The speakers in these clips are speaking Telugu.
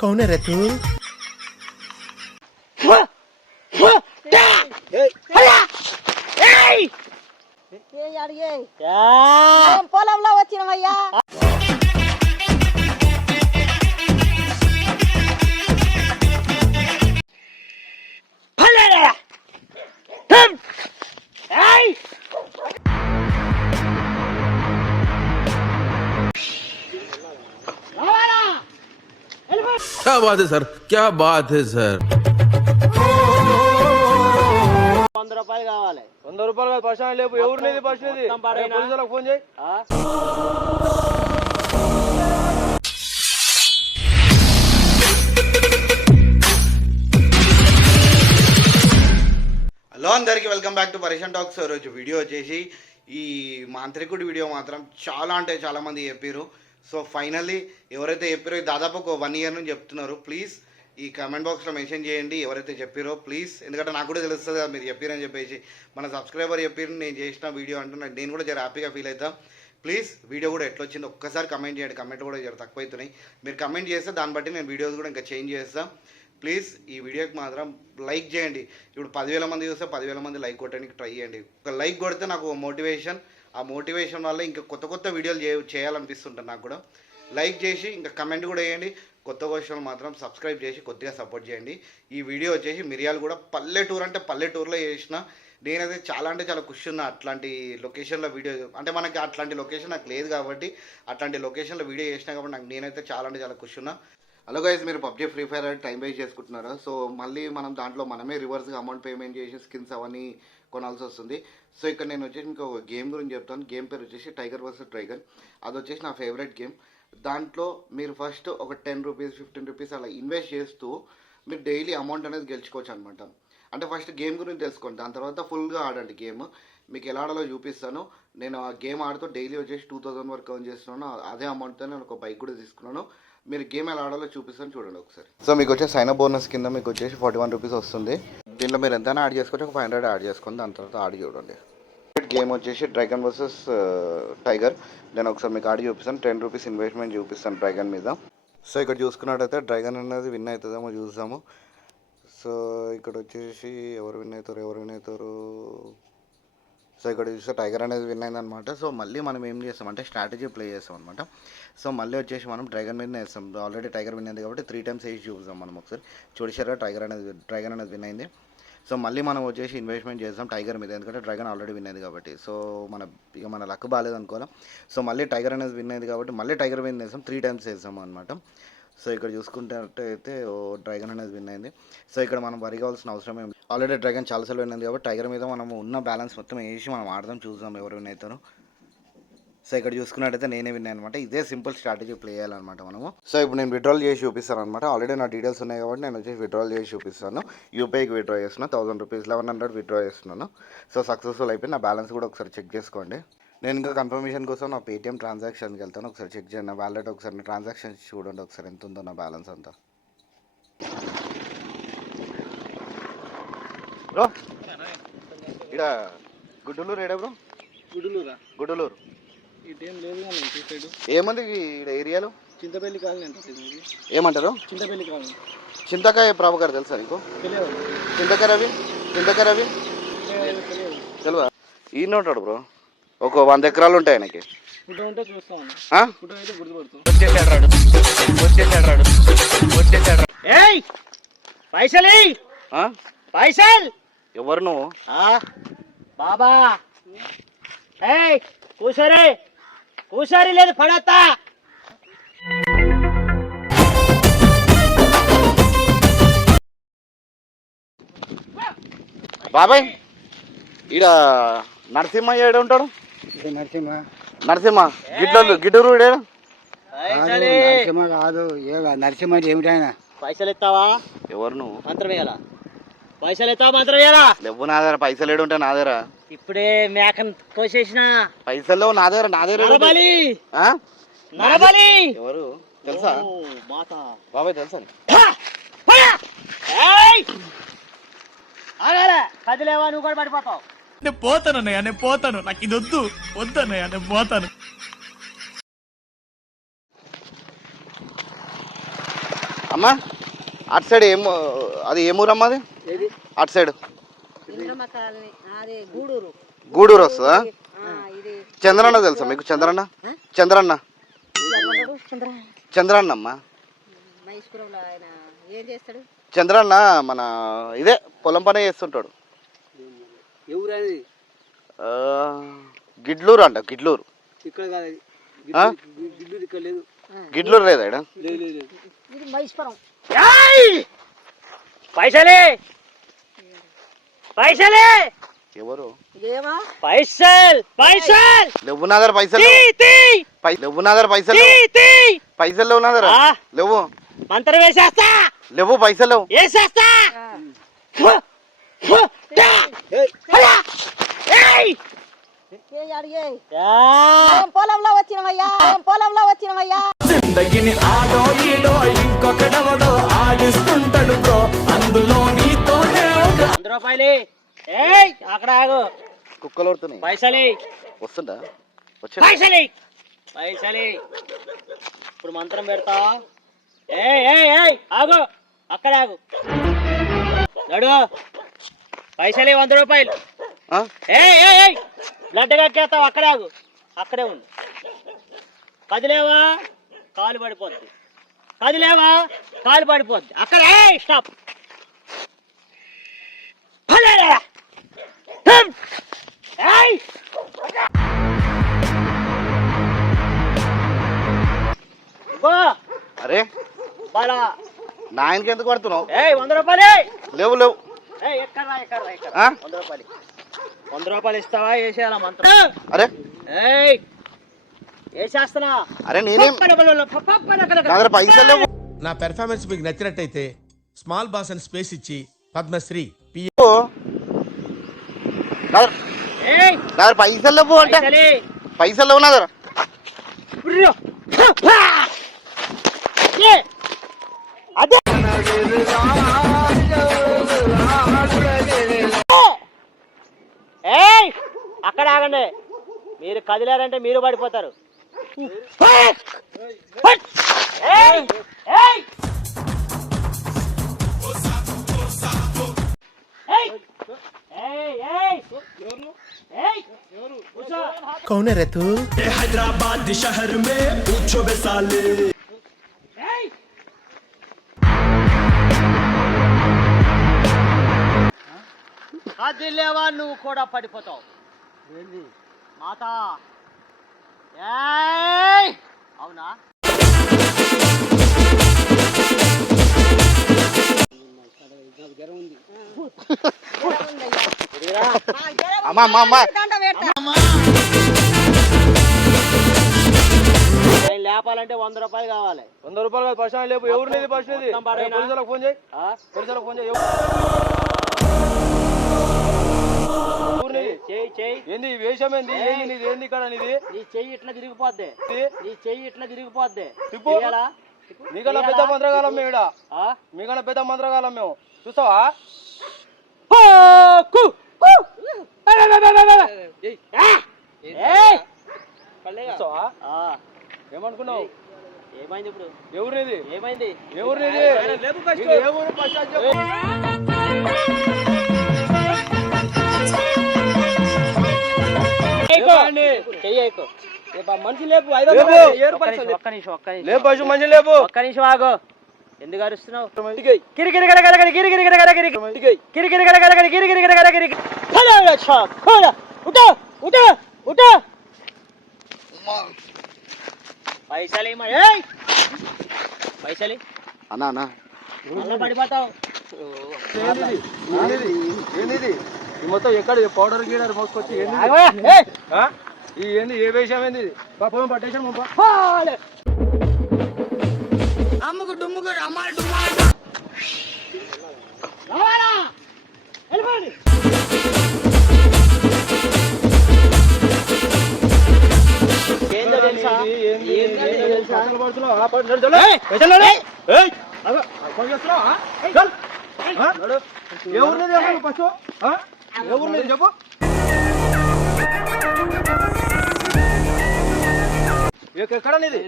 कौन है रे तू? పొలంలో వచ్చినవయ్యా. क्या बात है सर, क्या बात है सर. 100 రూపాయలు కావాలి. 100 రూపాయలు కాదు, బస్ లేపు. ఎవరు లేదు బస్ లేదు. పోలీసులకు ఫోన్ చేయి. హలో అందరికి వెల్కమ్ బ్యాక్ టు పరేషన్ టాక్స్. రోజు వీడియో వచ్చేసి ఈ మాంత్రికుడి వీడియో మాత్రం చాలా అంటే చాలా మంది చెప్పారు. సో ఫైనల్లీ ఎవరైతే చెప్పారో దాదాపు ఒక 1 ఇయర్ నుంచి చెప్తున్నారు. ప్లీజ్ ఈ కామెంట్ బాక్స్లో మెన్షన్ చేయండి ఎవరైతే చెప్పారో ప్లీజ్. ఎందుకంటే నాకు కూడా తెలుస్తుంది కదా మీరు చెప్పారని చెప్పేసి. మన సబ్స్క్రైబర్ చెప్పారు నేను చేసిన వీడియో అంటున్నాను, నేను కూడా జర హ్యాపీగా ఫీల్ అవుతాను. ప్లీజ్ వీడియో కూడా ఎట్లా వచ్చిందో ఒక్కసారి కమెంట్ చేయండి. కమెంట్ కూడా జర తక్కువ అవుతున్నాయి. మీరు కమెంట్ చేస్తే దాన్ని బట్టి నేను వీడియోస్ కూడా ఇంకా చేంజ్ చేస్తాను. ప్లీజ్ ఈ వీడియోకి మాత్రం లైక్ చేయండి. ఇప్పుడు 10,000 మంది చూస్తే 10,000 మంది లైక్ కొట్టడానికి ట్రై చేయండి. ఒక లైక్ కొడితే నాకు మోటివేషన్, ఆ మోటివేషన్ వల్ల ఇంకా కొత్త కొత్త వీడియోలు చేయాలనిపిస్తుంటుంది నాకు కూడా. లైక్ చేసి ఇంకా కమెంట్ కూడా వేయండి. కొత్త క్వశ్చన్లు మాత్రం సబ్స్క్రైబ్ చేసి కొద్దిగా సపోర్ట్ చేయండి. ఈ వీడియో వచ్చేసి మిరియాలు కూడా పల్లెటూరు అంటే పల్లెటూరులో చేసిన. నేనైతే చాలా అంటే చాలా ఖుషి ఉన్నా అట్లాంటి లొకేషన్లో వీడియో. అంటే మనకి అట్లాంటి లొకేషన్ నాకు లేదు కాబట్టి అట్లాంటి లొకేషన్లో వీడియో చేసినా కాబట్టి నాకు నేనైతే చాలా అంటే చాలా ఖుషి ఉన్నా. హలో గైస్, మీరు PUBG free fire time waste చేసుకుంటున్నారా? సో మళ్ళీ మనం దాంట్లో మనమే రివర్స్గా అమౌంట్ పేమెంట్ చేసి స్కిన్స్ అవన్నీ కొనాల్సి వస్తుంది. సో ఇక్కడ నేను వచ్చేసి మీకు ఒక గేమ్ గురించి చెప్తాను. గేమ్ పేరు వచ్చేసి టైగర్ వర్సెస్ టైగర్. అది వచ్చేసి నా ఫేవరెట్ గేమ్. దాంట్లో మీరు ఫస్ట్ ఒక 10 రూపీస్ 15 రూపీస్ అలా ఇన్వెస్ట్ చేస్తూ మీరు డైలీ అమౌంట్ అనేది గెలుచుకోవచ్చు అనమాట. అంటే ఫస్ట్ గేమ్ గురించి తెలుసుకోండి, దాని తర్వాత ఫుల్గా ఆడండి గేమ్. మీకు ఎలా ఆడాలో చూపిస్తాను. నేను ఆ గేమ్ ఆడుతూ డైలీ వచ్చేసి 2000 వరకు ఎర్న్ చేస్తున్నాను. అదే అమౌంట్తో నేను ఒక బైక్ కూడా తీసుకున్నాను. మీరు గేమ్ ఎలా ఆడాలో చూపిస్తాను, చూడండి ఒకసారి. సో మీకు వచ్చే సైన్ అప్ బోనస్ కింద మీకు వచ్చేసి 41 రూపీస్ వస్తుంది. దీంట్లో మీరు ఎంతైనా యాడ్ చేసుకోవచ్చు. ఒక 500 యాడ్ చేసుకొని దాని తర్వాత ఆడి చూడండి. గేమ్ వచ్చేసి డ్రాగన్ వర్సెస్ టైగర్. నేను ఒకసారి మీకు ఆడి చూపిస్తాను. 10 రూపీస్ ఇన్వెస్ట్మెంట్ చూపిస్తాను డ్రాగన్ మీద. సో ఇక్కడ చూసుకున్నట్టయితే డ్రాగన్ అనేది విన్ అవుతుందేమో చూద్దాము. సో ఇక్కడ వచ్చేసి ఎవరు విన్ అవుతారు. సో ఇక్కడ చూస్తే టైగర్ అనేది విన్ అయిందనమాట. సో మళ్ళీ మనం ఏం చేస్తామంటే స్ట్రాటజీ ప్లే చేస్తాం అనమాట. సో మళ్ళీ వచ్చేసి మనం డ్రాగన్ మీదనే వేస్తాం. ఆల్రెడీ టైగర్ విన్ అయింది కాబట్టి 3 టైమ్స్ వేసి చూద్దాం మనం ఒకసారి. చూడేసారా డ్రాగన్ అనేది విన్ అయింది. సో మళ్ళీ మనం వచ్చేసి ఇన్వెస్ట్మెంట్ చేస్తాం టైగర్ మీద, ఎందుకంటే డ్రాగన్ ఆల్రెడీ విన్ అయింది కాబట్టి. సో మన లక్ బాగాలేదు అనుకోవాలి. సో మళ్ళీ టైగర్ అనేది విన్ అయింది కాబట్టి మళ్ళీ టైగర్ విన్ చేస్తాం. 3 టైమ్స్ వేస్తాం అనమాట. సో ఇక్కడ చూసుకుంటే డ్రాగన్ అనేది విన్ అయింది. సో ఇక్కడ మనం వరి కావాల్సిన అవసరం ఏమి. ఆల్రెడీ డ్రాగన్ చాలాసార్లు విన్ అయింది కాబట్టి టైగర్ మీద మనం ఉన్న బ్యాలెన్స్ మొత్తం వేసి మనం ఆడదాం, చూద్దాం ఎవరు విన్ అవుతారు. సో ఇక్కడ చూసుకున్నట్టయితే నేనే విన్ అనమాట. ఇదే సింపుల్ స్ట్రాటజీ ప్లే చేయాలన్నమాట మనము. సో ఇప్పుడు నేను విత్డ్రాల్ చేసి చూపిస్తాను అనమాట. ఆల్రెడీ నా డీటెయిల్స్ ఉన్నాయి కాబట్టి నేను వచ్చేసి విత్డ్రాల్ చేసి చూపిస్తాను. యూపీఐకి విత్డ్రా చేస్తున్నాను. 1000 రూపీస్ 1100 విత్డ్రా చేస్తున్నాను. సో సక్సెస్ఫుల్ అయిపోయి నా బ్యాలెన్స్ కూడా ఒకసారి చెక్ చేసుకోండి. నేను ఇంకా కన్ఫర్మేషన్ కోసం నా పేటిఎం ట్రాన్సాక్షన్కి వెళ్తాను. ఒకసారి చెక్ చేయండి నా వ్యాలెట్. ఒకసారి నా ట్రాన్సాక్షన్స్ చూడండి ఒకసారి ఎంత ఉందో నా బ్యాలెన్స్ అంతా. బ్రో ఇక్కడ గుడ్డలూరు ఏడా బ్రో? గుడ్డలూరు ఇదేం లేదు కానీ సైడ్ ఏమంది ఇక్కడ ఏరియాలో? చింతపల్లి కాలనీ అంట. ఏమంటారు? చింతపల్లి కాలనీ. చింతకాయ ప్రభాకర్ తెలుసా నీకు? చింతకాయ రవి తెలియదా? ఈయన ఉంటాడు బ్రో. ఒక 100 ఎకరాలు ఉంటాయి ఆయనకి. ఫోటో ఉంటే చూస్తాను. ఫోటో అయితే గుర్తుపడుతుంది. పైసలు ఎవరు నువ్వు? బాబా కూసారి లేదు పడతా. బాబాయ్ ఈడ నరసింహ ఏడు ఉంటాడు. నరసింహ గిడ్డూరు నరసింహ కాదు. నరసింహ ఏమిటైనా పైసలు ఎత్తావా? ఎవరు నువ్వు? మంత్రం వేయాలా? పైసలు ఎత్తావా? మంత్రం వేయాలా? లేవు నా దగ్గర పైసలు ఏడు ఉంటాయి. నా దగ్గర ఇప్పుడే మేకను కోసేసిన పైసలు నా దగ్గర ఎవరు తెలుసా? బాబాయ్ తెలుసా? కదిలేవా? నువ్వు కూడా పడిపోతావు. నేను పోతాను. నాకు ఇది వద్దన్నయ్య, నేను పోతాను. అమ్మా అటు సైడ్ అది ఏ ఊరమ్మా అది అటు సైడ్ ఇంద్రమ్మ కాలనీ అది గూడూరు. గూడూరు వస్తుందా? ఇది చంద్రన్న తెలుసా మీకు? చంద్రన్న చంద్రన్న అమ్మా. మైస్పురంలో ఆయన ఏం చేస్తాడు? చంద్రన్న మన ఇదే పొలం పని చేస్తుంటాడు. గిడ్లూరు అంట, గిడ్లూరు. గిడ్లూరు లేదా ఇక్కడ? ఇది మైస్పురం. పైసలే పైసలే ఎవరు? ఏమా పైసల్ పైసల్ లేవు నా దగ్గర పైసలు లేవు నా దగ్గర పైసలు పైసలు లేవు నా దగ్గర లేవు. మంత్రం వేసేస్తా లేవు పైసలు లేవు. వేసేస్తా పొలంలో వచ్చినవయ్యా, పొలంలో వచ్చినవయ్యా. జిందగిని ఆడో ఈడో ఇంకొకడవడో ఆడిస్తుంటాడు బ్రో, అందులో నీతోనే ఒక 100 రూపాయలు. ఏయ్ అక్కడ ఆగు. కుక్కలు కొడుతున్నాయి. పైసలే వస్తుందా? వచ్చే పైసలే పైసలే. ఇప్పుడు మంత్రం పెడతా. ఏయ్ ఏయ్ ఏయ్ ఆగు, అక్కడ ఆగు. నడు. పైసలే 100 రూపాయలు. ఏయ్ ఏయ్ ఏయ్ బ్లడ్ కక్కేస్తావు. అక్కడ ఆగు, అక్కడే ఉండు. కదిలేవా కాలు పడిపోద్ది, కదిలేవా కాలు పడిపోద్ది. అక్కడ స్టాప్. అరే బాలా నా ఆయనకి ఎందుకు పడుతున్నావు? 100 రూపాయలు. లేవు లేవు. ఎక్కడా 100 రూపాయలు. 100 రూపాయలు ఇస్తావా? వేసేయాల మంత్రం. అరే ఏయ్ వేసేస్తున్నా. అరే నేనేం నా దగ్గర పైసలు లేవు. నా పెర్ఫార్మెన్స్ మీకు నచ్చినట్టయితే స్మాల్ బాస్ అని స్పేస్ ఇచ్చి పద్మశ్రీ నా దగ్గర పైసలు లేవు అంటే పైసలు లేవు నా దగ్గర. అదే ఏయ్ అక్కడ ఆగండి. మీరు కదిలారంటే మీరు పడిపోతారు. कौन है रे तू? हैदराबाद शहर में पूछो बे साले. కదిలేవా నువ్వు కూడా పడిపోతావు. మాత ఏయ్ అవునా? అమ్మా అమ్మా అమ్మా నేను లేపాలంటే 100 రూపాయలు కావాలి. 100 రూపాయలు కాదు, పర్సనల్ లేపు. ఎవరు నీది పర్సనల్? మొత్తం పడేనా? పోలీసులకు ఫోన్ చేయి, పోలీసులకు ఫోన్ చేయి. ఏంది వేషం? ఏంది నీది? ఏంది ఇక్కడ నీది? నీ చెయ్యి ఇట్లా తిరిగిపోద్ది, నీ చెయ్యి ఇట్లా తిరిగిపోద్ది. తిప్పు. నీకన్నా పెద్ద మంత్రగాలం మేము ఇక్కడ, మీకన్నా పెద్ద మంత్రగాలం మేము. చూస్తావా? చూస్తావా? ఏమనుకున్నావు? ఏమైంది ఇప్పుడు? ఎవరు నీది? ఏమైంది? ఎవరు నీది? ఏ ఊరు ఫస్ట్ అది చెప్పు. మనిషి లేపు. ఒక్క నిమిషం లేపు పశు మంచి లేపు. ఒక్క నిమిషం ఆగు. ఎందుకు అరుస్తున్నావు? పైసలు పైసలు అన్నా అన్నా పడిపోతావు. ఏంది ఈ మొత్తం? ఎక్కడ పౌడర్ గీడర్ మోసుకొచ్చి ఏంది ఈ? ఏంది ఏ వేషం? ఏంది పాపం పట్టేసాం. అమ్ముకు డుమ్ముకు అమ్మాయి డుమ్మా. ఏందో తెలుసా? ఎవరు పశు? ఎవరు చెప్పు. ఎక్కడ నీది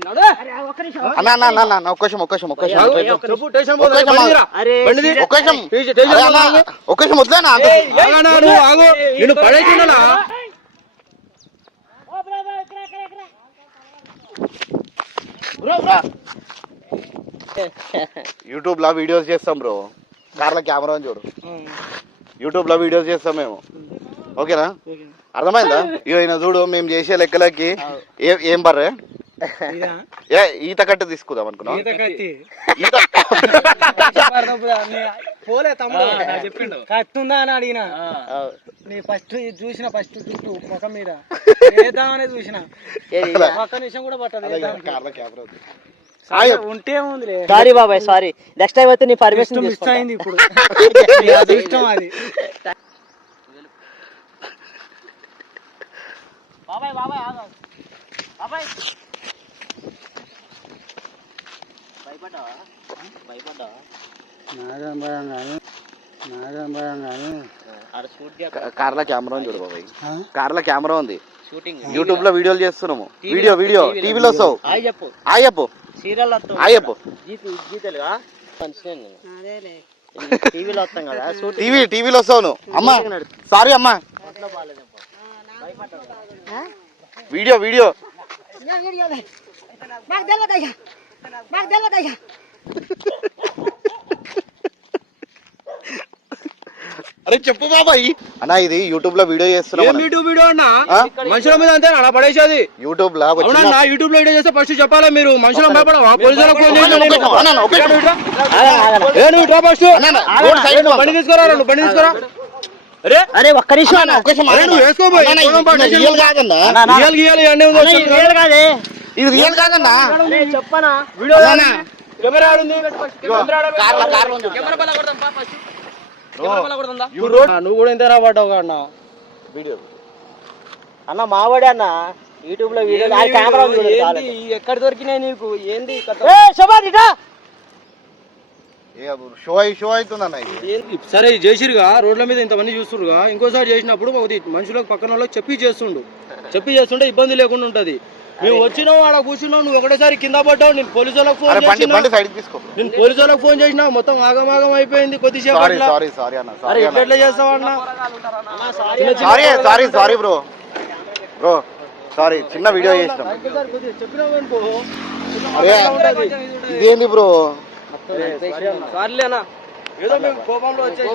అన్న అన్న అన్న అన్న ఒక్క నిమిషం చెప్పు స్టేషన్ ఒక్క నిమిషం ఆగు. అరే ఒక్క నిమిషం స్టేషన్ అరే అన్న, ఒక్క నిమిషం వదిలేనా నువ్వు ఆగు నిన్ను పడేసిండనా యూట్యూబ్ లో వీడియోస్ చేస్తాం బ్రో. కార్ల కెమెరా చూడు, యూట్యూబ్ లో వీడియోస్ చేస్తాం మేము. ఓకేనా, అర్థమైందా? ఈయన చూడు, మేము చేసే లెక్కలకి ఏం బర్రే ఈత కట్ట తీసుకుందాం అనుకున్నాం. పోలే తమ్ముడు చెప్పిండు కట్టుందా అని అడిగిన నీ ఫస్ట్ చూసిన ఫస్ట్ చుట్టూ ముఖం మీద వేద్దామనే చూసిన ఒక్క నిమిషం కూడా పట్టదు. కార్ల కెమెరా ఉంటే ఉంది. సారీ బాబాయ్, సారీ. నెక్స్ట్ టైం అయితే నీ పర్మిషన్ మిస్ అయింది. ఇప్పుడు ఇష్టం అది. బాబాయ్ బాబాయ్ ఆగు. బాబాయ్ భయపడ్డావా? భయపడ్డావా? కార్ల కెమెరా చూడు బాబాయ్, కార్ల కెమెరా ఉంది. యూట్యూబ్ లో వీడియోలు చేస్తున్నాము. వీడియో టీవీలో వస్తావు. చెప్పు చెప్పు సీరియల్ చెప్పు. గీతలుగా టీవీలో వస్తాం కదా, టీవీలో వస్తావు నువ్వు. అమ్మా సారీ అమ్మా. వీడియో మాకు తెలియదయ్యా, మాకు తెలియదయ్యా. అరే చెప్పు బాబాయ్. అన్నా ఇది యూట్యూబ్ లో వీడియో చేస్తున్నాం. యూట్యూబ్ వీడియో అన్నా మనుషుల మీద అంతే అలా పడేసేది. యూట్యూబ్ లో యూట్యూబ్ లో వీడియో చేస్తే ఫస్ట్ చెప్పాలా మీరు? మనుషులు భయపడవా? పోలీసులకు ఫోన్ చేసి బండి తీసుకురా, నువ్వు బండి తీసుకురా. అరే అరే ఒక్క నిమిషం ఇది రియల్ కాదన్నా. చెప్పనా కెమెరా ఆడుంది. నువ్వు కూడా ఇంతేనా పడ్డావు అన్న వీడియో అన్న మావాడే అన్న యూట్యూబ్ లో వీడియో కెమెరా ఎక్కడ దొరికినాయి నీకు? ఏంది షో అవుతుందన్న ఇది. సరే చేసిరుగా, రోడ్ల మీద ఇంతమంది చూస్తురుగా, ఇంకోసారి చేసినప్పుడు మనుషులకు పక్కన వాళ్ళకి చెప్పి చేస్తుంటే ఇబ్బంది లేకుండా ఉంటది. నువ్వు వచ్చినావు ఆడ కూర్చున్నావు, నువ్వు ఒకటేసారి కింద పడ్డావు. నేను పోలీసు వాళ్ళకి ఫోన్ చేసినా మొత్తం ఆగమాగం అయిపోయింది కొద్దిసేపు. ఎట్లా చేస్తావు అన్న? సారీ బ్రో సారీ, చిన్న వీడియో చేసినాం. ఇదేంది బ్రో? సార్లే అన్న, ఏదో మేము కోపంలో వచ్చేసి